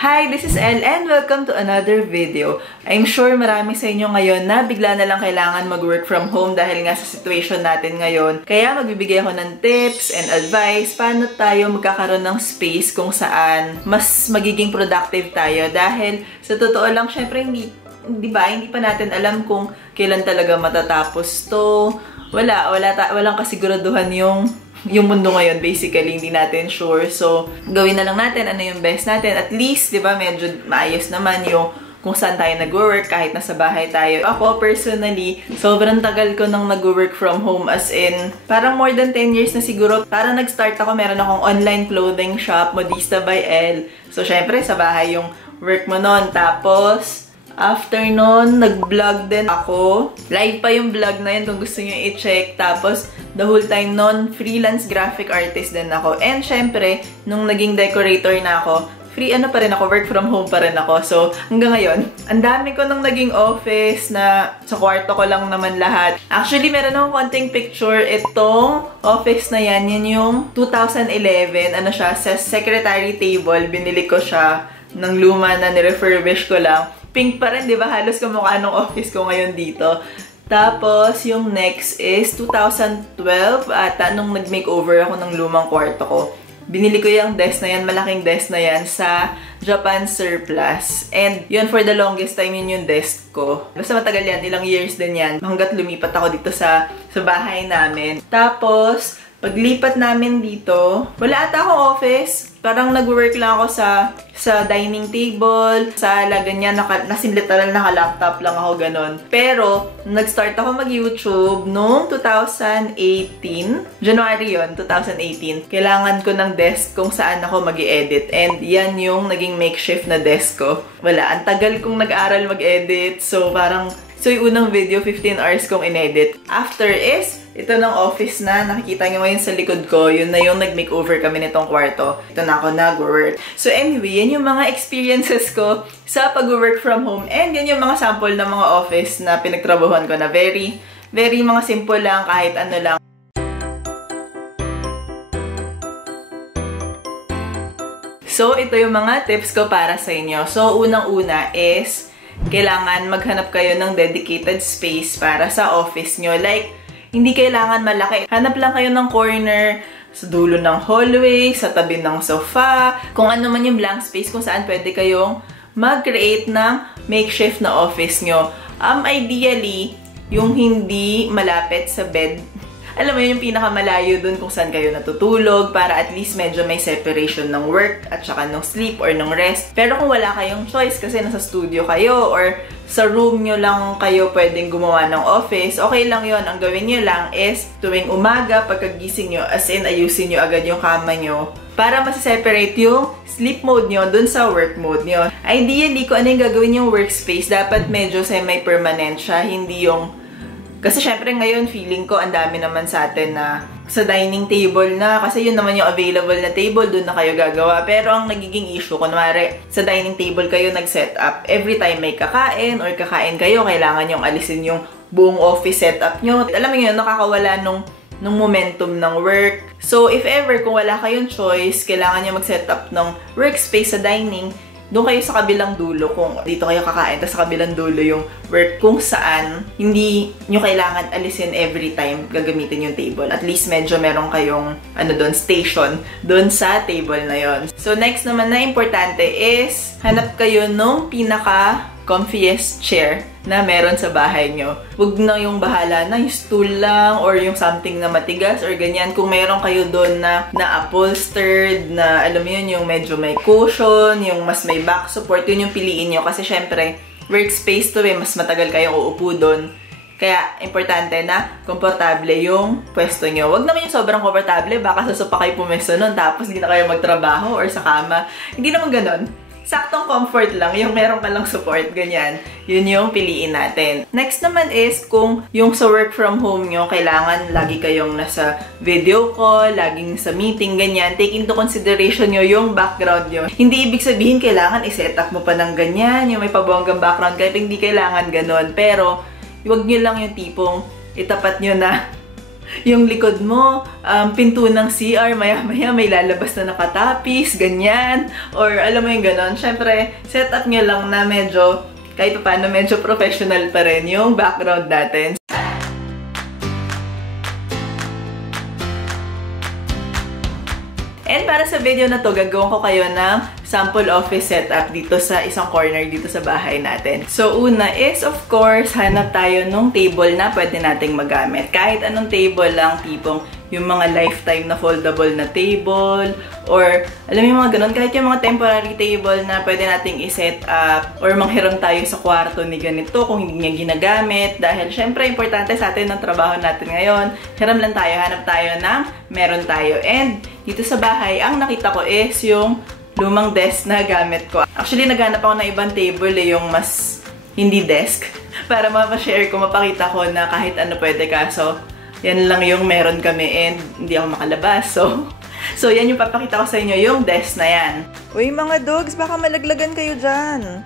Hi, this is Elle and welcome to another video. I'm sure marami sa inyo ngayon na bigla na lang kailangan mag-work from home dahil nga sa situation natin ngayon. Kaya magbibigay ako ng tips and advice paano tayo magkakaroon ng space kung saan mas magiging productive tayo. Dahil sa totoo lang, syempre hindi pa natin alam kung kailan talaga matatapos to. Walang kasiguraduhan yung mundo ngayon, basically, hindi natin sure. So, gawin na lang natin ano yung best natin. At least, di ba, medyo maayos naman yung kung saan tayo nag-work, kahit nasa bahay tayo. Ako, personally, sobrang tagal ko nang nag-work from home, as in, parang more than 10 years na siguro. Parang nag-start ako, meron akong online clothing shop, Modista by Elle. So, syempre, sa bahay yung work mo nun. Tapos, after nun, nag-vlog din ako. Live pa yung vlog na yun kung gusto nyo i-check. Tapos, the whole time nun, freelance graphic artist din ako. And syempre, nung naging decorator na ako, work from home pa rin ako. So, hanggang ngayon, ang dami ko nang naging office na sa kwarto ko lang naman lahat. Actually, meron akong konting picture. Itong office na yan yung 2011. Ano siya, sa secretary table, binili ko siya ng luma na nirefurbish ko lang. Pink pa rin, di ba? Halos kamukha nung office ko ngayon dito. Tapos, yung next is 2012 ata nung nag-makeover ako ng lumang kwarto ko. Binili ko yung desk na yan, malaking desk na yan sa Japan Surplus. And yun, for the longest time, yun yung desk ko. Basta matagal yan, ilang years din yan. Hanggat lumipat ako dito sa bahay namin. Tapos, paglipat namin dito, wala ata akong office. Parang nag-work lang ako sa dining table, sa ganyan, literal naka-laptop lang ako, ganon. Pero, nag-start ako mag-YouTube noong 2018. January yon 2018. Kailangan ko ng desk kung saan ako mag-i-edit. And yan yung naging makeshift na desk ko. Wala, ang tagal kong nag-aral mag-edit. So, yung unang video, 15 hours kong in-edit. After is, ito ng office na nakikita nyo ngayon sa likod ko. Yun na yung nag-makeover kami nitong kwarto. Ito na ako nag-work. So anyway, yan yung mga experiences ko sa pag-work from home. And yan yung mga sample ng mga office na pinagtrabahuan ko na very mga simple lang, kahit ano lang. So ito yung mga tips ko para sa inyo. So unang-una is, kailangan maghanap kayo ng dedicated space para sa office nyo. Like, hindi kailangan malaki. Hanap lang kayo ng corner sa dulo ng hallway, sa tabi ng sofa, kung ano man yung blank space kung saan pwede kayong mag-create ng makeshift na office nyo. Ideally, yung hindi malapit sa bed. Alam mo yun, yung pinakamalayo dun kung saan kayo natutulog para at least medyo may separation ng work at saka ng sleep or ng rest. Pero kung wala kayong choice kasi nasa studio kayo or sa room nyo lang kayo pwedeng gumawa ng office, okay lang yun. Ang gawin nyo lang is tuwing umaga, pagkagising nyo, as in ayusin nyo agad yung kama nyo para masiseparate yung sleep mode nyo dun sa work mode nyo. Ideally, kung ano yung gagawin yung workspace, dapat medyo semi-permanent siya, hindi yung... Kasi syempre ngayon, feeling ko, ang dami naman sa atin na sa dining table na. Kasi yun naman yung available na table, dun na kayo gagawa. Pero ang nagiging issue, kunwari, sa dining table kayo nag-set up. Every time may kakain or kakain kayo, kailangan yung alisin yung buong office setup nyo. Alam mo yun, nakakawala nung momentum ng work. So, if ever, kung wala kayong choice, kailangan nyo mag-set up ng workspace sa dining, doon kayo sa kabilang dulo, kung dito kayo kakain, tapos sa kabilang dulo yung work kung saan hindi nyo kailangan alisin every time gagamitin yung table. At least medyo meron kayong station doon sa table na yon. So next naman na importante is hanap kayo nung pinaka-comfiest chair na meron sa bahay nyo. Huwag na yung bahala na yung stool lang or yung something na matigas or ganyan. Kung meron kayo doon na upholstered, na alam mo yun, yung medyo may cushion, yung mas may back support, yun yung piliin nyo. Kasi syempre, workspace to mas matagal kayong uupo doon. Kaya, importante na komportable yung pwesto nyo. Huwag naman yung sobrang komportable, baka sa sopa kayo pumesto nun, tapos hindi na kayo magtrabaho or sa kama. Hindi naman ganon. Saktong comfort lang, yung meron ka lang support, ganyan. Yun yung piliin natin. Next naman is, kung yung sa work from home nyo, kailangan lagi kayong nasa video call, laging sa meeting, ganyan. Take into consideration nyo yung background nyo. Hindi ibig sabihin kailangan i-set up mo pa ng ganyan, yung may pabonggang background, kahit hindi kailangan ganon. Pero, huwag nyo lang yung tipong itapat nyo na yung likod mo, pinto ng CR, maya-maya may lalabas na nakatapis, ganyan. Or alam mo yung ganon. Siyempre, set up nyo lang na medyo, kahit paano medyo professional pa rin yung background natin. And para sa video na to, gagawin ko kayo ng sample office setup dito sa isang corner dito sa bahay natin. So, una is, of course, hanap tayo nung table na pwede nating magamit. Kahit anong table lang, tipong yung mga lifetime na foldable na table, or alam mo yung mga ganun, kahit yung mga temporary table na pwede nating iset up, or manghiram tayo sa kwarto ni ganito kung hindi niya ginagamit. Dahil syempre, importante sa atin ng trabaho natin ngayon. Hiram lang tayo, hanap tayo ng meron tayo. And dito sa bahay, ang nakita ko is yung lumang desk na gamit ko. Actually, naghanap ako ng ibang table yung mas hindi desk para mapashare ko, mapakita ko na kahit ano pwede, kaso yan lang yung meron kami and hindi ako makalabas. So yan yung papakita ko sa inyo, yung desk na yan. Uy mga dogs, baka malaglagan kayo dyan.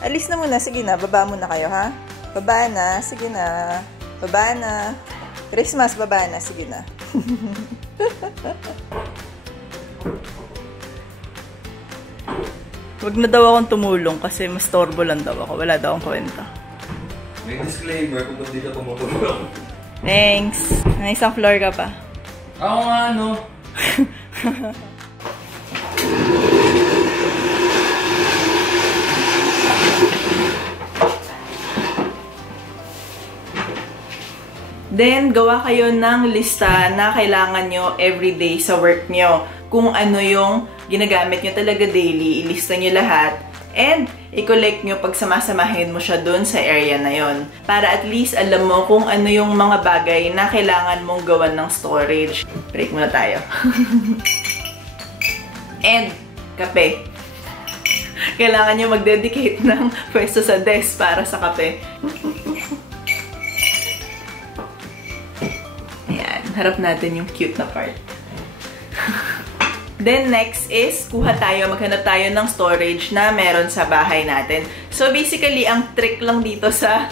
Alis na muna, sige na, baba muna kayo ha. Baba na, sige na. Baba na. Christmas, baba na, sige na. Wag na daw akong tumulong kasi mas torbo lang daw ako. Wala daw akong kwenta. May disclaimer kung hindi ka tumutulong. Thanks. May isang floor ka pa. Ako nga, no? Then, gawa kayo ng lista na kailangan nyo everyday sa work nyo. Kung ano yung ginagamit nyo talaga daily, ilista nyo lahat. And, i-collect nyo pag samasamahin mo siya dun sa area na yon. Para at least alam mo kung ano yung mga bagay na kailangan mong gawan ng storage. Break muna tayo. And, kape. Kailangan nyo mag-dedicate ng pwesto sa desk para sa kape. Ayan, harap natin yung cute na part. Then, next is, maghanap tayo ng storage na meron sa bahay natin. So, basically, ang trick lang dito sa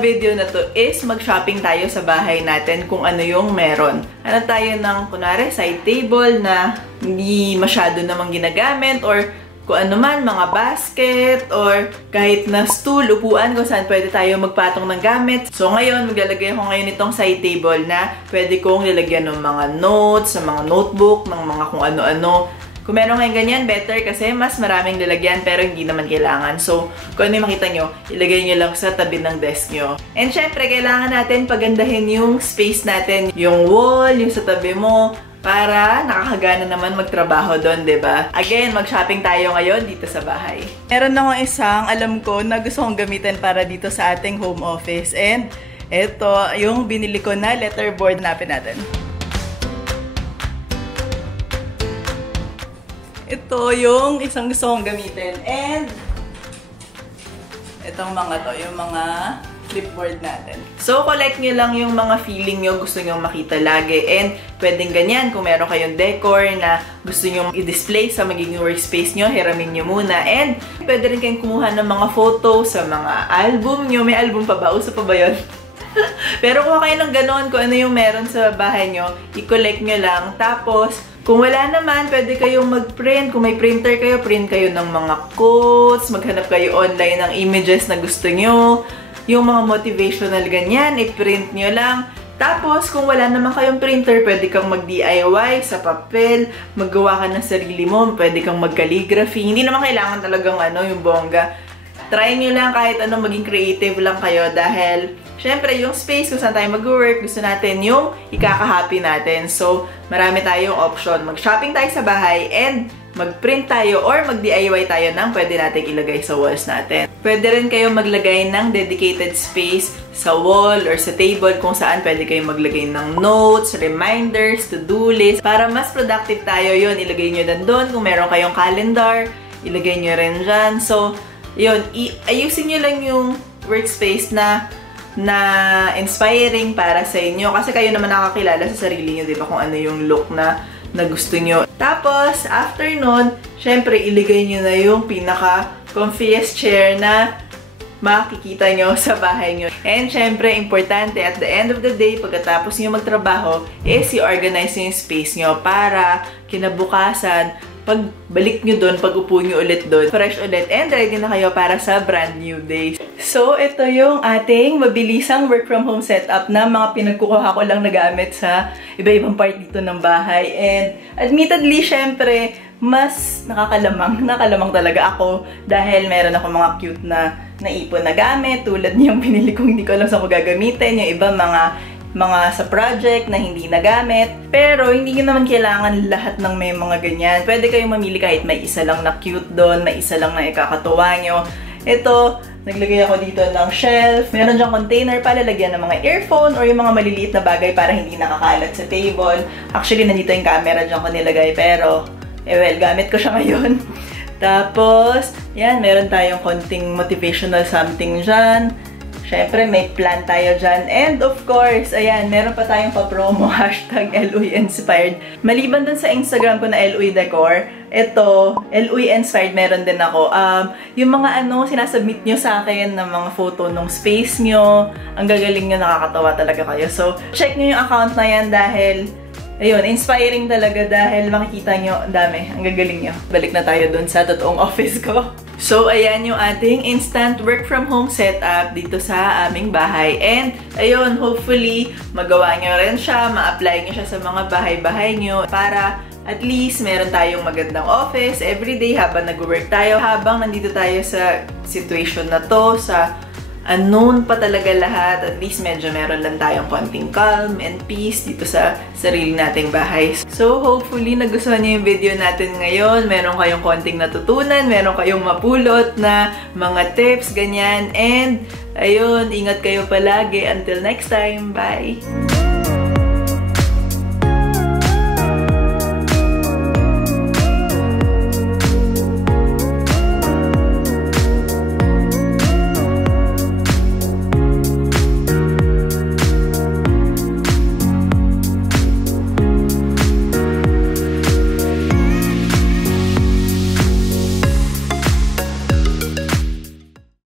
video na to is mag-shopping tayo sa bahay natin kung ano yung meron. Hanap tayo ng, kunwari, side table na hindi masyado namang ginagamit, or kung ano man, mga basket, or kahit na stool, upuan, kung saan pwede tayo magpatong ng gamit. So ngayon, maglalagay ako ngayon itong side table na pwede kong nilagyan ng mga notes, ng mga notebook, ng mga kung ano-ano. Kung meron ngayon ganyan, better kasi mas maraming lalagyan pero hindi naman kailangan. So, kung ano yung makita nyo, ilagay nyo lang sa tabi ng desk nyo. And syempre, kailangan natin pagandahin yung space natin, yung wall, yung sa tabi mo, para nakakagana naman magtrabaho doon, diba? Again, mag-shopping tayo ngayon dito sa bahay. Meron akong isang alam ko na gusto kong gamitin para dito sa ating home office. And ito, yung binili ko na letterboard. Hanapin natin. Ito yung isang gusto kong gamitin. And itong mga to, yung mga clipboard natin. So, collect nyo lang yung mga feeling nyo gusto nyo makita lagi. And pwedeng ganyan, kung meron kayong decor na gusto nyo i-display sa magiging workspace nyo, hiramin nyo muna. And pwede rin kayong kumuha ng mga photos sa mga album nyo. May album pa ba? Uso pa ba yun? Pero kung kayo ng ganon, kung ano yung meron sa bahay nyo, i-collect nyo lang. Tapos, kung wala naman, pwede kayong mag-print. Kung may printer kayo, print kayo ng mga quotes. Maghanap kayo online ng images na gusto nyo. Yung mga motivational ganyan, i-print nyo lang. Tapos, kung wala naman kayong printer, pwede kang mag-DIY sa papel, maggawa ka ng sarili mo, pwede kang mag-calligraphy. Hindi naman kailangan talagang yung bongga. Try nyo lang kahit maging creative lang kayo dahil, syempre, yung space kung saan tayo mag-work, gusto natin yung ikaka-happy natin. So, marami tayong option. Mag-shopping tayo sa bahay and mag-print tayo or mag-DIY tayo ng pwede natin ilagay sa walls natin. Pwede rin kayo maglagay ng dedicated space sa wall or sa table kung saan pwede kayo maglagay ng notes, reminders, to-do list. Para mas productive tayo yun, ilagay nyo doon. Kung meron kayong calendar, ilagay nyo rin dyan. So, yun, ayusin nyo lang yung workspace na inspiring para sa inyo. Kasi kayo naman nakakilala sa sarili nyo, di ba? Kung ano yung look na gusto nyo. Tapos, after nun, syempre, iligay nyo na yung pinaka-comfiest chair na makikita nyo sa bahay nyo. And syempre, importante at the end of the day, pagkatapos nyo magtrabaho, is i-organize yung space nyo para kinabukasan, pagbalik nyo doon, pag-upo nyo ulit doon, fresh ulit, and ready na kayo para sa brand new day. So, ito yung ating mabilisang work from home setup na mga pinagkukuha ko lang na gamit sa iba-ibang part dito ng bahay. And admittedly, syempre, mas nakalamang talaga ako dahil meron ako mga cute na naipon na gamit, tulad niyang pinili kong hindi ko alam saan ko gagamitin, yung iba mga sa project na hindi nagamit. Pero hindi nyo naman kailangan lahat ng may mga ganyan. Pwede kayong mamili kahit may isa lang na cute doon, may isa lang na ikakatuwa nyo. Ito, naglagay ako dito ng shelf. Meron dyang container para lalagyan ng mga earphone or yung mga maliliit na bagay para hindi nakakalat sa table. Actually, nandito yung camera dyan ko nilagay, pero well, gamit ko siya ngayon. Tapos, yan, meron tayong konting motivational something dyan. Syempre, may plan tayo dyan. And of course, ayan, meron pa tayong pa-promo, hashtag LUI Inspired. Maliban dun sa Instagram ko na LUI Decor, ito, LUI Inspired, meron din ako. Yung mga sinasubmit nyo sa akin ng mga photo ng space nyo, ang gagaling nyo, nakakatawa talaga kayo. So, check nyo yung account na yan dahil ayun, inspiring talaga dahil makikita nyo, ang dami, ang gagaling nyo. Balik na tayo dun sa totoong office ko. So, ayan yung ating instant work from home setup dito sa aming bahay. And, ayun, hopefully, magawa nyo rin siya, ma-apply nyo siya sa mga bahay-bahay nyo para at least meron tayong magandang office everyday habang nag-work tayo, habang nandito tayo sa situation na to, sa unknown pa talaga lahat, at least medyo meron lang tayong konting calm and peace dito sa sarili nating bahay. So, hopefully, nagustuhan niyo yung video natin ngayon. Meron kayong konting natutunan, meron kayong mapulot na mga tips, ganyan. And, ayun, ingat kayo palagi. Until next time, bye!